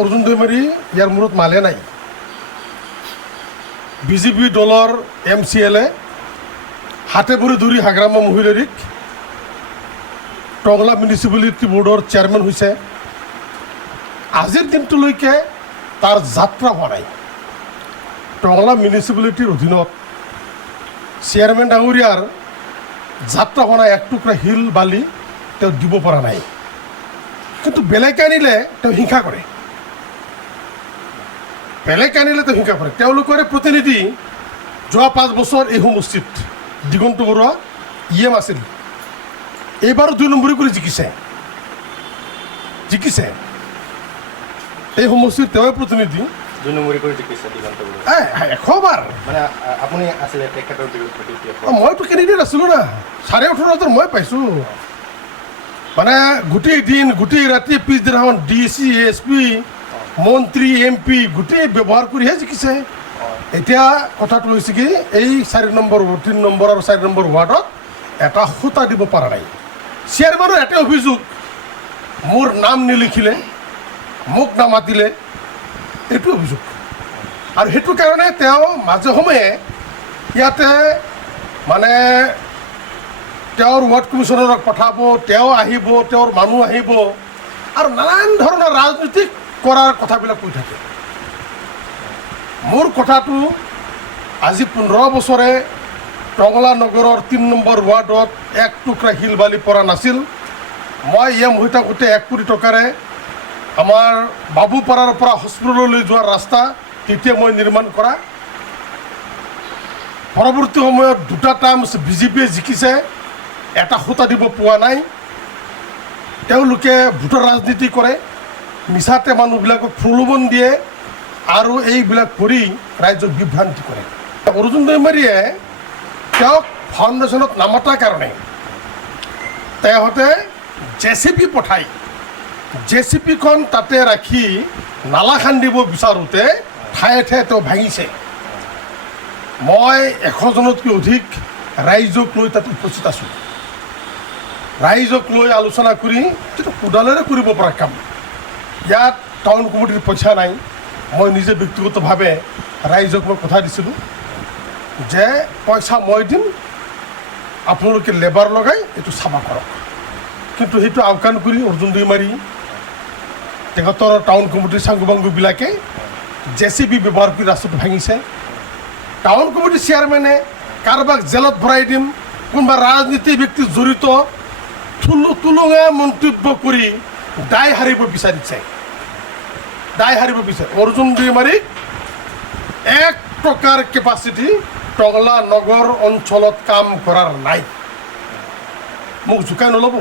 অৰ্জুন দৈমাৰী ইয়াৰ মূৰত মালে নাই। বিজেপি দলৰ MCLA হাতে ভৰি ধৰি হাগ্ৰামা মহিলাৰীক টংলা মিউনিচিপালিটি বৰ্ডৰ চেয়াৰমেন হৈছে। আজিৰ দিনটোলৈকে তাৰ যাত্ৰা হোৱা নাই। টংলা মিউনিচিপালিটিৰ অধীনত চেয়াৰমেন ডাঙৰীয়াৰ যাত্ৰা হোৱা নাই। এক টুকুৰা শিল বালি তেওঁ দিব পৰা নাই। কিন্তু বেলেগ আনিলে তেওঁ হিংসা কৰে। বেলেগ আনিলে তেওঁ হিংসা কৰে। তেওঁলোকৰে প্ৰতিনিধি যোৱা 5 বছৰ এই সমষ্টিত দিগন্ত বৰুৱা EM আছিল। এইবাৰো 2 নম্বৰী কৰি জিকিছে। এই সমষ্টিৰ তেওঁৱে প্ৰতিনিধি 2 নম্বৰী কৰি জিকিছে দিগন্ত বৰুৱা। 100 বাৰ। মানে আপুনি আছিলে তেখেতৰ বিৰুদ্ধে? মইতো কেণ্ডিডেট আছিলোঁ না। 18,500 মই পাইছোঁ। মানে গোটেই দিন গোটেই ৰাতি পিছদিনাখন DC SP মন্ত্ৰী MP গোটেই ব্যৱহাৰ কৰিহে জিকিছে। এতিয়া কথাটো হৈছে কি, এই 4 নম্বৰ 3 নম্বৰ আৰু 4 নম্বৰ ৱাৰ্ডত এটা সূতা দিব পৰা নাই। চেয়াৰমেনৰ এটাই অভিযোগ, মোৰ নাম নিলিখিলে, মোক নামাতিলে, এইটো অভিযোগ। আৰু সেইটো কাৰণে তেওঁ মাজে সময়ে ইয়াতে মানে তেওঁৰ ৱাৰ্ড কমিশ্যনাৰক পঠাব, তেওঁ আহিব, তেওঁৰ মানুহ আহিব আৰু নানান ধৰণৰ ৰাজনীতিক কৰাৰ কথাবিলাক কৈ থাকে। মোৰ কথাটো আজি 15 বছৰে টংলা নগৰৰ 3 নম্বৰ ৱাৰ্ডত এক টুকুৰা শিল বালি পৰা নাছিল। মই EM হৈ থাকোঁতে 1 কোটি টকাৰে আমাৰ বাবুপাৰাৰ পৰা হস্পিটেললৈ যোৱা ৰাস্তা তেতিয়া মই নিৰ্মাণ কৰা। পৰৱৰ্তী সময়ত 2টা টাৰ্ম বিজেপিয়ে জিকিছে, এটা সূতা দিব পোৱা নাই। তেওঁলোকে ভোটৰ ৰাজনীতি কৰে, মিছাতে মানুহবিলাকক প্ৰলোভন দিয়ে আৰু এইবিলাক কৰি ৰাইজক বিভ্ৰান্তি কৰে। অৰ্জুন দৈমাৰীয়ে তেওঁক ফাউণ্ডেশ্যনত নামাতাৰ কাৰণে তেওঁহঁতে JCB পঠাই JCBখন তাতে ৰাখি নালা খান্দিব বিচাৰোঁতে ঠায়ে ঠায়ে তেওঁ ভাঙিছে। মই 100জনতকৈ অধিক ৰাইজক লৈ তাত উপস্থিত আছোঁ। ৰাইজক লৈ আলোচনা কৰি যিটো কোদালেৰে কৰিব পৰা কাম, ইয়াত টাউন কমিটিৰ পইচা নাই। মই নিজে ব্যক্তিগতভাৱে ৰাইজক মই কথা দিছিলোঁ যে পইচা মই দিম, আপোনালোকে লেবাৰ লগাই এইটো চাফা কৰক। কিন্তু সেইটো আওকাণ কৰি অৰ্জুন দৈমাৰী তেখেতৰ টাউন কমিটিৰ চাংগুবাংগুবিলাকে JCB ব্যৱহাৰ কৰি ৰাস্তাটো ভাঙিছে। টাউন কমিটিৰ চেয়াৰমেনে কাৰোবাক জেলত ভৰাই দিম, কোনোবা ৰাজনীতি ব্যক্তি জড়িত তুলুঙা মন্তব্য কৰি দায় সাৰিব বিচাৰিছে। অৰ্জুন দৈমাৰীক 1 টকাৰ কেপাচিটি টংলা নগৰ অঞ্চলত কাম কৰাৰ নাই। মোক জোকাই নল'ব।